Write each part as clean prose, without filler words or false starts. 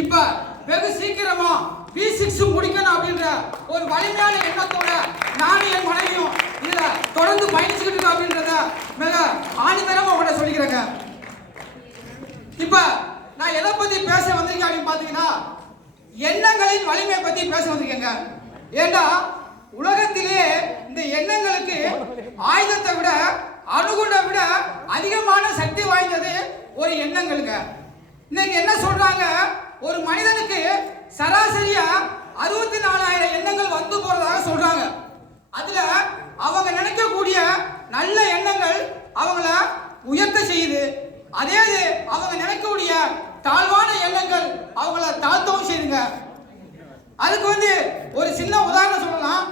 இப்ப வெகு சீக்கிரமா B6 முடிக்கணும் அப்படின்ற ஒரு வலிமையான எண்ணத்தோட நானும் என் மனைவியும் இதுல தொடர்ந்து பயணிச்சுக்கிட்டு இருக்கோம் அப்படின்றத மிக ஆணித்தரமா உங்கள்கிட்ட சொல்லிக்கிறேங்க. இப்ப நான் எதை பத்தி பேச வந்திருக்கேன் அப்படின்னு பாத்தீங்கன்னா எண்ணங்களின் வலிமை பத்தி பேச வந்திருக்கேங்க. ஏண்டா உலகத்திலே இந்த எண்ணங்களுக்கு ஆயுதத்தை விட அணுகுண்டை விட அதிகமான சக்தி வாய்ந்தது ஒரு எண்ணங்களுங்க. இன்னைக்கு என்ன சொல்றாங்க, ஒரு மனிதனுக்கு சராசரியா 64,000 எண்ணங்கள் வந்து போறதாக சொல்றாங்க. அதுல அவங்க நினைக்கக்கூடிய நல்ல எண்ணங்கள் அவங்கள உயர்த்த செய்யுது. அதே அவங்க நினைக்கக்கூடிய தாழ்வான எண்ணங்கள் அவங்கள தாழ்த்தவும் செய்யுங்க. அதுக்கு ஒரு சின்ன உதாரணம் சொல்லலாம்.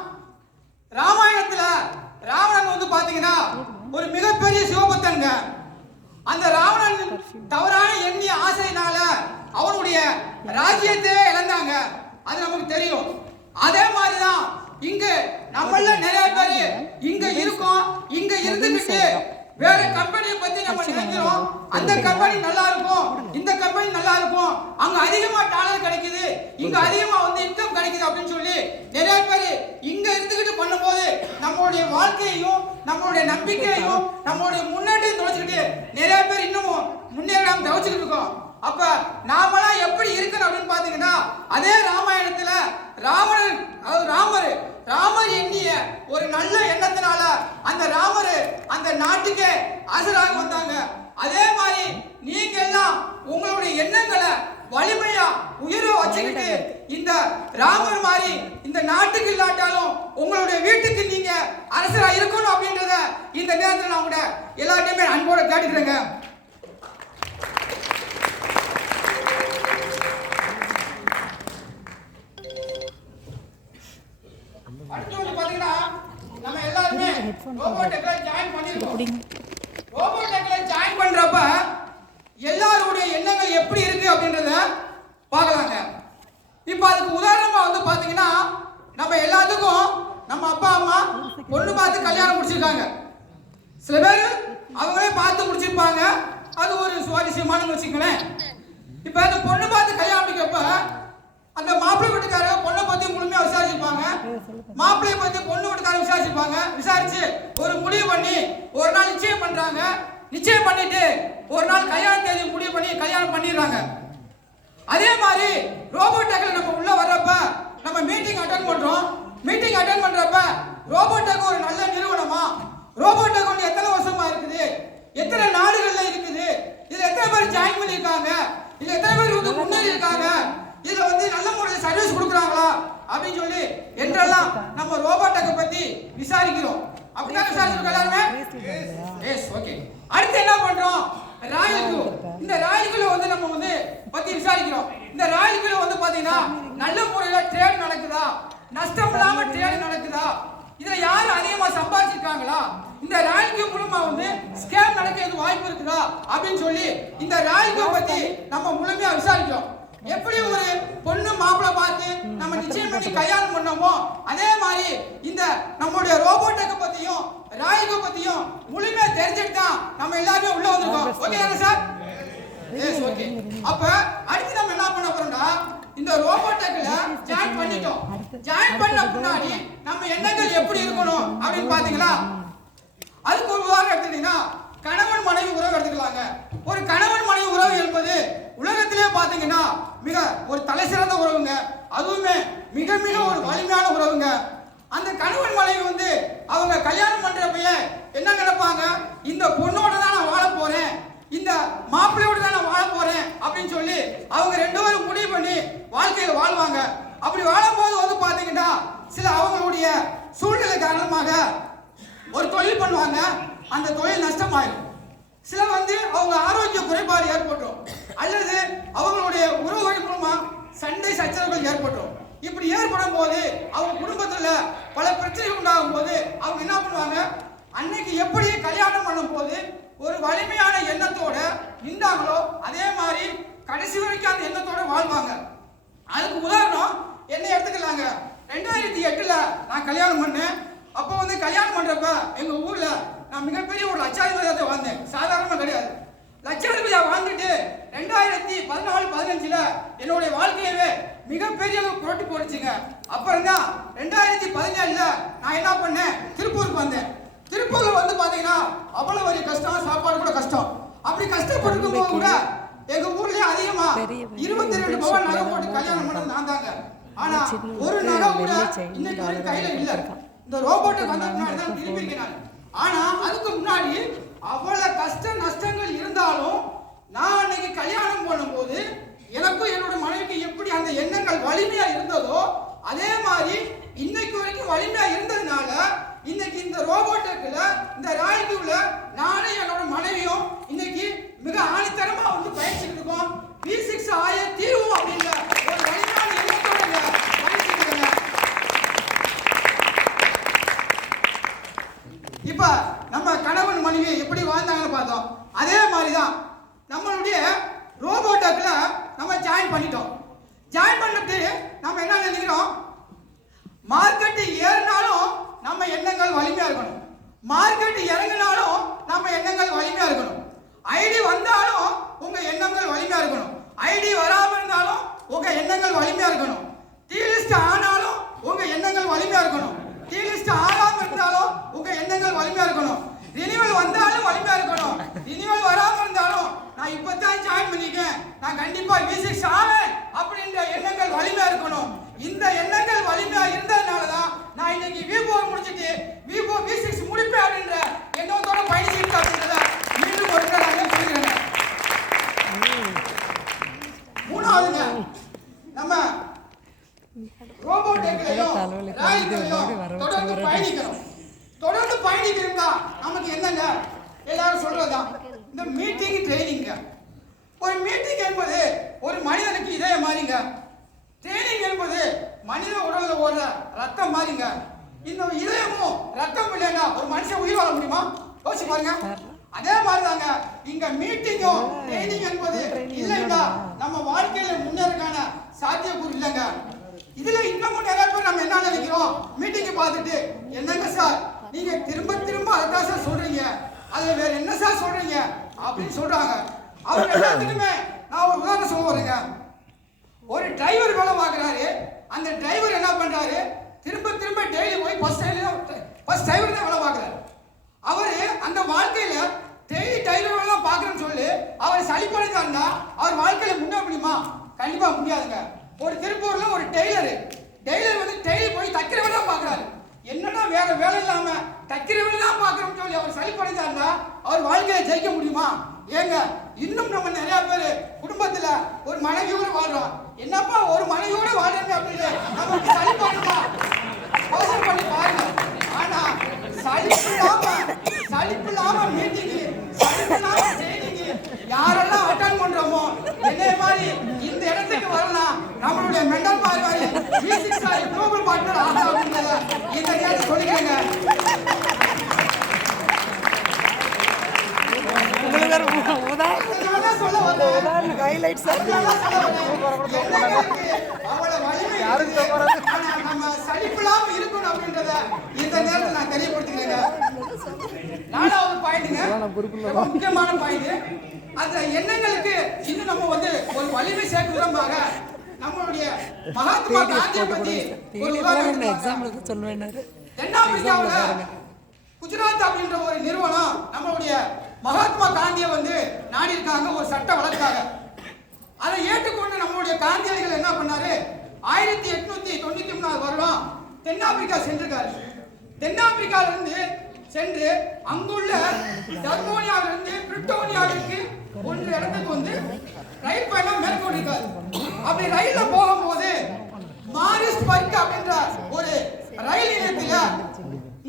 ராமாயணத்துல ராவணன் பாத்தீங்கன்னா ஒரு மிகப்பெரிய சிவபக்தனுங்க. அந்த ராவணன் தவறான எண்ணிய ஆசையினால அவனுடைய ராஜ்யத்தை இழந்தாங்க. அது நமக்கு தெரியும். அதே மாதிரிதான் இங்க நம்மள நிறைய பேர் இங்க இருக்கோம். இங்க இருந்துகிட்டு வேற கம்பெனியை பத்தி நம்ம நினைக்கிறோம். அந்த கம்பெனி நல்லா இருக்கும், இந்த கம்பெனி நல்லா இருக்கும், அங்க அதிகமா டாலர் கிடைக்குது, இங்க அதிகமா இன்கம் கிடைக்குது அப்படின்னு சொல்லி நிறைய பேர் இங்க இருந்துகிட்டு பண்ணும்போது நம்மளுடைய வாழ்க்கையையும் நம்மளுடைய நம்பிக்கையையும் நம்மளுடைய முன்னேற்றத்தையும் தொலைச்சிக்கிட்டு நிறைய பேர் இன்னமும் முன்னேறாம தவிச்சுக்கிட்டு இருக்கோம். அப்ப நாமெல்லாம் எப்படி இருக்கணும் அப்படின்னு பாத்தீங்கன்னா அதே ராமாயணத்துல ராமர் எண்ணிய ஒரு நல்ல எண்ணத்தினால அந்த ராமர் அந்த நாட்டுக்கே அரசராக வந்தாங்க. அதே மாதிரி நீங்க எல்லாம் உங்களுடைய எண்ணங்களை வலிமையா உயர்வ வச்சுக்கிட்டு இந்த ராமர் மாதிரி இந்த நாட்டுக்கு இல்லாட்டாலும் உங்களுடைய வீட்டுக்கு நீங்க அரசரா இருக்கணும் அப்படின்றத இந்த நேரத்தில் நான் கூட எல்லாத்தையுமே அன்போட கேட்டுக்கிறேங்க. அடுத்து பாத்தீங்கன்னா நம்ம எல்லாருமே ரோபோடெக்ல ஜாயின் பண்ணிருக்கோம். ரோபோடெக்ல ஜாயின் பண்றப்ப எல்லாருடைய எண்ணங்கள் எப்படி இருக்கு அப்படின்றத பார்க்கலாங்க. இப்போ அதுக்கு உதாரணமா பாத்தீங்கன்னா நம்ம எல்லாத்துக்கும் நம்ம அப்பா அம்மா பொண்ணு பார்த்து கல்யாணம் முடிச்சிருக்காங்க. சில பேர் அவங்களே பார்த்து முடிச்சிருப்பாங்க. அது ஒரு சுவாரஸ்யமான வச்சுக்கங்களேன். இப்போ அந்த பொண்ணு பார்த்து கல்யாணம் முடிக்கிறப்ப அந்த மாப்பிள்ளை வீட்டுக்கார பொண்ணை பத்தி முழுமையா விசாரிச்சிருப்பாங்க. மாப்பிள்ளையை பத்தி பொண்ணு வீட்டுக்கார விசாரிச்சிருப்பாங்க. விசாரிச்சு ஒரு முடிவு பண்ணி ஒரு நாள் நிச்சயம் பண்றாங்க. நிச்சயம் பண்ணிட்டு ஒரு நாள் கல்யாண தேதி முடிவு பண்ணி கல்யாணம் பண்ணிடுறாங்க. அதே மாதிரி ரோபோடெக்ல நம்ம உள்ள வர்றப்ப நம்ம மீட்டிங் அட்டெண்ட் பண்றோம். மீட்டிங் அட்டெண்ட் பண்றப்ப ரோபோடெக் ஒரு நல்ல நிறுவனமா, ரோபோடெக் எத்தனை வருஷமா இருக்குது, எத்தனை நாடுகள்ல இருக்குது, இதுல எத்தனை பேர் ஜாயின் பண்ணிருக்காங்க, இதுல எத்தனை பேர் முன்னேறி இருக்காங்க, இதுல நல்ல முறையில் சர்வீஸ் கொடுக்குறாங்களா அப்படின்னு சொல்லி என்றெல்லாம் நம்ம ரோபோடெக்கை பத்தி விசாரிக்கிறோம். அப்படிதான் விசாரிச்சிருக்கோம் எல்லாருமே. Yes, okay. அடுத்து என்ன பண்றோம், ராயல்கு. இந்த ராயல்குல நம்ம பத்தி விசாரிக்கிறோம். இந்த ராயல்குல பாத்தீங்கன்னா நல்ல முறையில ட்ரேட் நடக்குதா, நஷ்டம் இல்லாம ட்ரேட் நடக்குதா, இதுல யாரு அதிகமா சம்பாதிச்சிருக்காங்களா, இந்த ராயல்கு மூலமா ஸ்கேம் நடக்க வாய்ப்பு இருக்குதா அப்படின்னு சொல்லி இந்த ராயல்கு பத்தி நம்ம முழுமையா விசாரிக்கிறோம். எப்படி ஒரு பொண்ணு மாப்பிள்ளை பார்த்து நம்ம நிச்சயம் பண்ணி கல்யாணம் பண்ணோமோ அதே மாதிரி இந்த நம்மளுடைய ரோபோடெக் பத்தியும் ராயல்கு பத்தியும் முழுமையா தெரிஞ்சுட்டு தான் நம்ம எல்லாருமே உள்ள வந்திருக்கோம். Okay sir? Yes, okay. அப்ப அடுத்து நம்ம என்ன பண்ண போறோம்னா இந்த ரோபோடெக்ல ஜாயின் பண்ணிட்டோம். ஜாயின் பண்ண முன்னாடி நம்ம எண்ணங்கள் எப்படி இருக்கணும் அப்படின்னு பாத்தீங்களா, அதுக்கு ஒரு உதாரணம் எடுத்துட்டீங்கன்னா கணவன் மனைவி உறவு எடுத்துக்கலாங்க. ஒரு கணவன் மனைவி உறவு என்பது உலகத்திலே பாத்தீங்கன்னா மிக ஒரு தலை சிறந்த உறவுங்க. அதுவுமே மிக மிக ஒரு வலிமையான உறவுங்க. அந்த கணவன் மனைவி அவங்க கல்யாணம் பண்றப்பயே என்ன நினைப்பாங்க, இந்த பொண்ணோட தான் நான் வாழ போறேன், இந்த மாப்பிள்ளையோட தான் நான் வாழ போறேன் அப்படின்னு சொல்லி அவங்க ரெண்டு பேரும் முடிவு பண்ணி வாழ்க்கையில வாழ்வாங்க. அப்படி வாழும்போது பாத்தீங்கன்னா சில அவங்களுடைய சூழ்நிலை காரணமாக ஒரு தொழில் பண்ணுவாங்க. அந்த தொழில் நஷ்டமாயிடும். சில அவங்க ஆரோக்கிய குறைபாடு ஏற்பட்டுரும், அல்லது அவங்களுடைய உறவுகள் மூலமா சண்டை சச்சரவுகள் ஏற்பட்டுரும். இப்படி ஏற்படும் போது அவங்க குடும்பத்துல பல பிரச்சனைகள் உண்டாகும் போது அவங்க என்ன பண்ணுவாங்க, அன்னைக்கு எப்படி கல்யாணம் பண்ணும் போது ஒரு வலிமையான எண்ணத்தோட நின்றாங்களோ அதே மாதிரி கடைசி வரைக்கும் அந்த எண்ணத்தோட வாழ்வாங்க. அதுக்கு உதாரணம் என்ன எடுத்துக்கலாங்க. 2008 நான் கல்யாணம் பண்ணேன். அப்போ கல்யாணம் பண்றப்ப எங்க ஊர்ல நான் மிகப்பெரிய ஒரு லட்சாதிபதியாக வாழ்ந்தேன். சாதாரணமா கிடையாது. லட்சாதிபதியா வாழ்ந்துட்டு 2014-15 என்னுடைய வாழ்க்கையவே மிகப்பெரிய புரட்டி போடுச்சுங்க. அப்புறம் தான் 2017 நான் என்ன பண்ணேன், திருப்பூருக்கு வந்தேன். திருப்பூர்ல வந்து பாத்தீங்கன்னா அவ்வளவு ஒரு கஷ்டம், சாப்பாடு கூட கஷ்டம். அப்படி கஷ்டப்பட்டு போது கூட எங்க ஊர்லயே அதிகமா 22 பவன் நகை போட்டு கல்யாணம் பண்ணது நான் தாங்க. ஆனா ஒரு நகை கூட இன்னைக்கு கையில இல்ல. இந்த ரோபோட்டை வந்த முன்னாடி தான் திருப்பிருக்கேன். ஆனா அதுக்கு முன்னாடி அவ்வளவு கஷ்ட நஷ்டங்கள் இருந்தாலும் நான் அன்னைக்கு கல்யாணம் பண்ணும்போது எனக்கும் என்னோட மனைவிக்கு எப்படி அந்த எண்ணங்கள் வலிமையா இருந்ததோ அதே மாதிரி இன்னைக்கு வரைக்கும் வலிமையா இருந்ததுனால இன்னைக்கு இந்த ரோபோட்டுக்குள்ள இந்த ராயல்டியூல நானும் என்னோட மனைவியும் இன்னைக்கு மிக ஆணித்தரமா வந்து பயிற்சிட்டு இருக்கோம். V6 ஆய தீர்வு அப்படிங்கிற ஒரு வலிமையான எண்ணத்தோட பயிற்சிட்டு இருக்கோங்க. இப்ப நம்ம கணவன் மனைவி எப்படி வாழ்ந்தாங்கன்னு பார்த்தோம். அதே மாதிரிதான் நம்மளுடைய ரோபோட்டுக்குள்ள நம்ம ஜாயின் பண்ணிட்டோம். ஜாயின் பண்ணிட்டு நம்ம என்ன நினைக்கிறோம், மார்க்கெட் ஏறினாலும் நம்ம எண்ணங்கள் வலிமையா இருக்கணும், மார்க்கெட் இறங்கினாலும் நம்ம எண்ணங்கள் வலிமையா இருக்கணும், ஐடி வந்தாலும் உங்க எண்ணங்கள் வலிமையா இருக்கணும், ஐடி வராம இருந்தாலும் உங்க எண்ணங்கள் வலிமையா இருக்கணும், டீ லிஸ்ட் ஆனாலும் உங்க எண்ணங்கள் வலிமையா இருக்கணும், டீ லிஸ்ட் ஆகாம இருந்தாலும் உங்க எண்ணங்கள் வலிமையா இருக்கணும், ரினிவல் வந்தாலும் வலிமையா இருக்கணும், ரினிவல் வராம இருந்தாலும் நான் இப்பதான் ஜாயின் பண்ணிருக்கேன், நான் கண்டிப்பா V6 ஆவேன் அப்படின்ற எண்ணங்கள் வலிமையா இருக்கணும். இந்த எண்ணங்கள் வலிமையா இருந்ததுனாலதான் நான் இன்னைக்கு V4 முடிச்சிட்டு V6 முடிப்பேன் அப்படின்ற எண்ணத்தோட பயணிச்சிட்டு அப்படின்றத மீண்டும் ஒரு முறை நான் சொல்லிக்கிறேன். மூணாவதுங்க, நம்ம ரோபோட்டுகளையும் ராயல்டியூலையும் தொடர்ந்து பயணிக்கணும். தொடர்ந்து பயணிக்கிறோம்னா நமக்கு என்னங்க எல்லாரும் சொல்றதுதான் இந்த மீட்டிங் ட்ரைனிங்க. ஒரு மீட்டிங் என்பது ஒரு மனிதனுக்கு இதய மாதிரிங்க, ட்ரைனிங் என்பது மனித உடல்ல ஓடுற ரத்தம் மாதிரிங்க. இந்த இதயமும் ரத்தம் இல்லைன்னா ஒரு மனுஷன் உயிர் வாழ முடியுமா? யோசிச்சு பாருங்க. அதே மாதிரிதாங்க இங்க மீட்டிங்கும் ட்ரைனிங் என்பது இல்லைன்னா நம்ம வாழ்க்கையில முன்னேறக்கான சாத்தியக்கூறு இல்லைங்க. இதுல இன்னமும் நிறைய பேர் நம்ம என்ன நினைக்கிறோம், மீட்டிங் பார்த்துட்டு என்னங்க சார் நீங்க திரும்ப திரும்ப அதான் சார் சொல்றீங்க, அதுல வேற என்ன சார் சொல்றீங்க அப்படின்னு சொல்றாங்க. அவங்க எல்லாத்துக்குமே நான் ஒரு உதாரணம் சொல்ல வரேங்க. ஒரு டிரைவர் வேலை பார்க்குறாரு, அந்த டிரைவர் என்ன பண்றாரு, திரும்ப திரும்ப டெய்லி போய் ஃபர்ஸ்ட் டிரைவர் தான் வேலை பார்க்குறாரு. அவரு அந்த வாழ்க்கையில டெய்லி டிரைவர் வேலை பார்க்குறேன்னு சொல்லி அவர் சளிப்படைந்தாருன்னா அவர் வாழ்க்கையில முன்னேற முடியுமா? கண்டிப்பா முடியாதுங்க. ஒரு திருப்பூர்ல ஒரு டெய்லர் வந்து டெய்லி போய் தைக்கிற வேலை தான் பார்க்குறாரு. என்னன்னா வேற வேலை இல்லாம தைக்கிற வேலை தான் பார்க்குறோம்னு சொல்லி அவர் சளிப்படைந்தாருன்னா அவர் வாழ்க்கையில ஜெயிக்க முடியுமா? ஏங்க இன்னும் நம்ம நிறைய பேர் குடும்பத்துல ஒரு மனைவியோட வாழ்றோம். என்னப்பா ஒரு மனைவியோட வாழ்றீங்க அப்படின்னு நமக்கு சளிப்படைந்தா யோசனை பண்ணி பாருங்க. ஆனா சளிப்பு இல்லாம மீட்டிங், சளிப்பு இல்லாம ட்ரைனிங் யாரெல்லாம் அட்டெண்ட் பண்றோமோ இதே மாதிரி இந்த இடத்துக்கு வரலாம் நம்மளுடைய மெண்டல் மாதிரி V6 குளோபல் பார்ட்னர் ஆகலாம் அப்படின்றத இந்த நேரத்தில் சொல்லிக்கிறேங்க. முக்கியமான பாயிண்ட், அந்த எண்ணங்களுக்கு இன்னும் நம்ம வந்து ஒரு வலிமை சேர்க்கும் விதமாக நம்மளுடைய மகாத்மா காந்தியை பத்தி ஒரு உதாரணம் சொல்லுவேன். தென்னாப்பிரிக்காவுல குஜராத் அப்படின்ற ஒரு நிறுவனம் நம்மளுடைய மகாத்மா காந்தியை வந்து நாடி இருக்காங்க ஒரு சட்ட வழக்காக. அதை ஏற்றுக்கொண்டு நம்மளுடைய காந்தியடிகள் என்ன பண்ணாரு, 1893 வருடம் தென்னாப்பிரிக்கா சென்றிருக்காரு. தென்னாப்பிரிக்காவிலிருந்து சென்று அங்குள்ள டர்மோனியாவிலிருந்து பிரிட்டோனியாவிற்கு ஒன்று இடத்துக்கு வந்து ரயில் பயணம் மேற்கொண்டிருக்காரு. அப்படி ரயில்ல போகும்போது மாரிஸ்பர்க் அப்படின்ற ஒரு ரயில் நிலையத்துல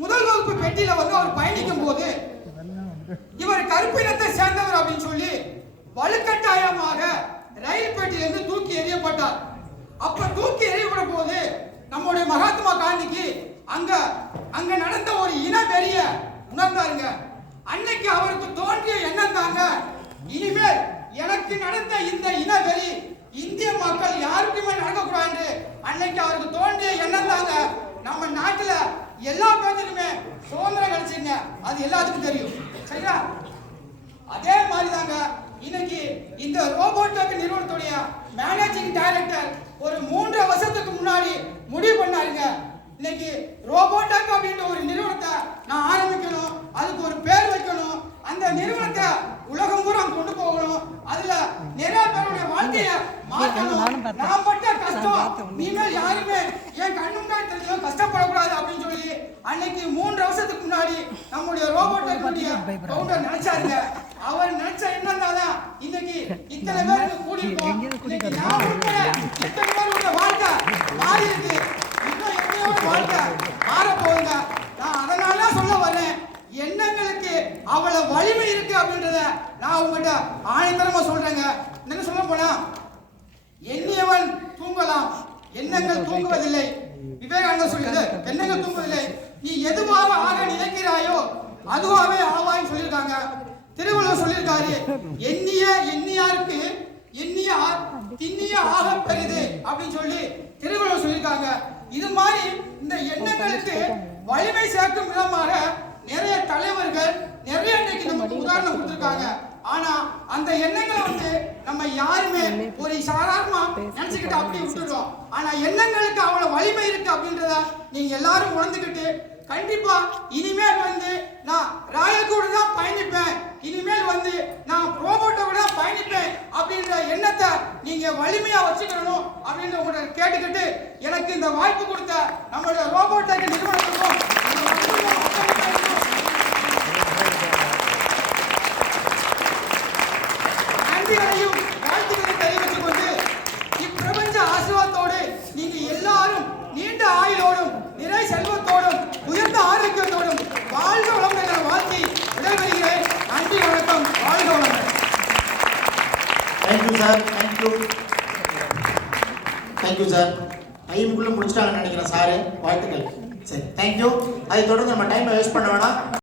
முதல் வகுப்பு பெட்டியில வந்து அவர் பயணிக்கும் போது இவர் கருப்பினத்தை சேர்ந்தவர் அப்படின்னு சொல்லி வலுக்கட்டாயமாக ரயில் பெட்டியிலிருந்து தூக்கி எறியப்பட்டார். அப்ப தூக்கி எறியப்படும் போது நம்முடைய மகாத்மா காந்திக்கு அங்க நடந்த ஒரு இன வெறிய உணர்ந்தாருங்க. அன்னைக்கு அவருக்கு தோன்றிய எண்ணம் தாங்க, இனிமேல் எனக்கு நடந்த இந்த இன வெறி இந்திய மக்கள் யாருக்குமே நடக்கக்கூடாது. அன்னைக்கு அவருக்கு தோன்றிய எண்ணம் தாங்க நம்ம நாட்டுல எல்லா பேருக்குமே சுதந்திரம் கிடைச்சுங்க, அது எல்லாத்துக்கும் தெரியும். சரியா? அதே மாதிரி தாங்க இன்னைக்கு இந்த ரோபோடெக் நிறுவனத்துடைய மேனேஜிங் டைரக்டர் ஒரு 3 வருஷத்துக்கு முன்னாடி முடிவு பண்ணாருங்க. இன்னைக்கு ரோபோடெக் அப்படின்ற ஒரு நிறுவனத்தை நான் ஆரம்பிக்கணும், அதுக்கு ஒரு பேர் வைக்கணும், அந்த நிறுவனத்தை உலகம் பூரா கொண்டு போகணும், அதுல நிறைய பேருடைய வாழ்க்கைய மாற்றணும், நான் பட்ட கஷ்டம் நீங்கள் யாருமே என் கண்ணு முன்னாடி தெரிஞ்சவங்க கஷ்டப்படக்கூடாது அப்படின்னு சொல்லி அன்னைக்கு 3 வருஷத்துக்கு முன்னாடி நம்முடைய ரோபோடெக் ஃபவுண்டர் நினைச்சாருங்க. அவர் நினைச்ச என்னன்னாதான் இன்னைக்கு இத்தனை பேருக்கு கூடியிருக்கோம். இன்னைக்கு நான் உட்பட எத்தனை பேருடைய வாழ்க்கை மாறி இருக்கு, இன்னும் எத்தனையோ வாழ்க்கை மாற போகுங்க. நான் அதனால சொல்ல வரேன், எண்ணங்களுக்கு அவ்வளவு வலிமை இருக்கு அப்படின்றத நான் உங்கள்கிட்ட ஆணித்தரமா சொல்றேங்க. என்ன சொல்ல போனா, எண்ணியவன் தூங்கலாம், எண்ணங்கள் தூங்குவதில்லை. விவேகானந்தர் சொல்லுது, எண்ணங்கள் தூங்குவதில்லை, நீ எதுவாக ஆக நினைக்கிறாயோ அதுவாகவே ஆவாய்ன்னு சொல்லியிருக்காங்க. திருவள்ளுவர் சொல்லியிருக்காரு, எண்ணியாருக்கு எண்ணியார் திண்ணிய ஆக பெரிது அப்படின்னு சொல்லி திருவள்ளுவர் சொல்லியிருக்காங்க. இது மாதிரி இந்த எண்ணங்களுக்கு வலிமை சேர்க்கும் விதமாக நிறைய தலைவர்கள் நிறைய இன்னைக்கு நமக்கு உதாரணம் கொடுத்திருக்காங்க. ஆனா அந்த எண்ணங்களை வந்து நம்ம யாருமே ஒரு சாதாரணமா நினைச்சுக்கிட்டு அப்படி விட்டுடுறோம். ஆனா எண்ணங்களுக்கு அவ்வளவு வலிமை இருக்கு அப்படின்றத நீங்க எல்லாரும் உணர்ந்துக்கிட்டு கண்டிப்பா இனிமேல் வந்து நான் ராயல் கூட தான் பயணிப்பேன், இனிமேல் வந்து நான் ரோபோட்டோட தான் பயணிப்பேன் அப்படின்ற எண்ணத்தை நீங்க வலிமையா வச்சுக்கணும் அப்படின்ற உங்களை கேட்டுக்கிட்டு எனக்கு இந்த வாய்ப்பு கொடுத்த நம்மளுடைய ரோபோடெக் நிறுவனத்துக்கும் நன்றிகளையும் வாழ்த்துக்களையும் தெரிவித்துக் கொண்டு இப்பிரபஞ்ச ஆசீர்வாதத்தோடு நீங்க எல்லாரும் நீண்ட ஆயுளோடும் நிறை செல்வத்தோடும் உயர்ந்த ஆரோக்கியத்தோடும் வாழ்க வளம் என்ற வாழ்த்தி விடைபெறுகிறேன். நன்றி, வணக்கம், வாழ்க வளம். Thank you sir, thank you sir. டைமுக்குள்ள முடிச்சிட்டாங்கன்னு நினைக்கிறேன் சாரு, வாழ்த்துக்கள். சரி, தேங்க்யூ. அதை தொடர்ந்து நம்ம டைமை வேஸ்ட் பண்ண வேணாம்.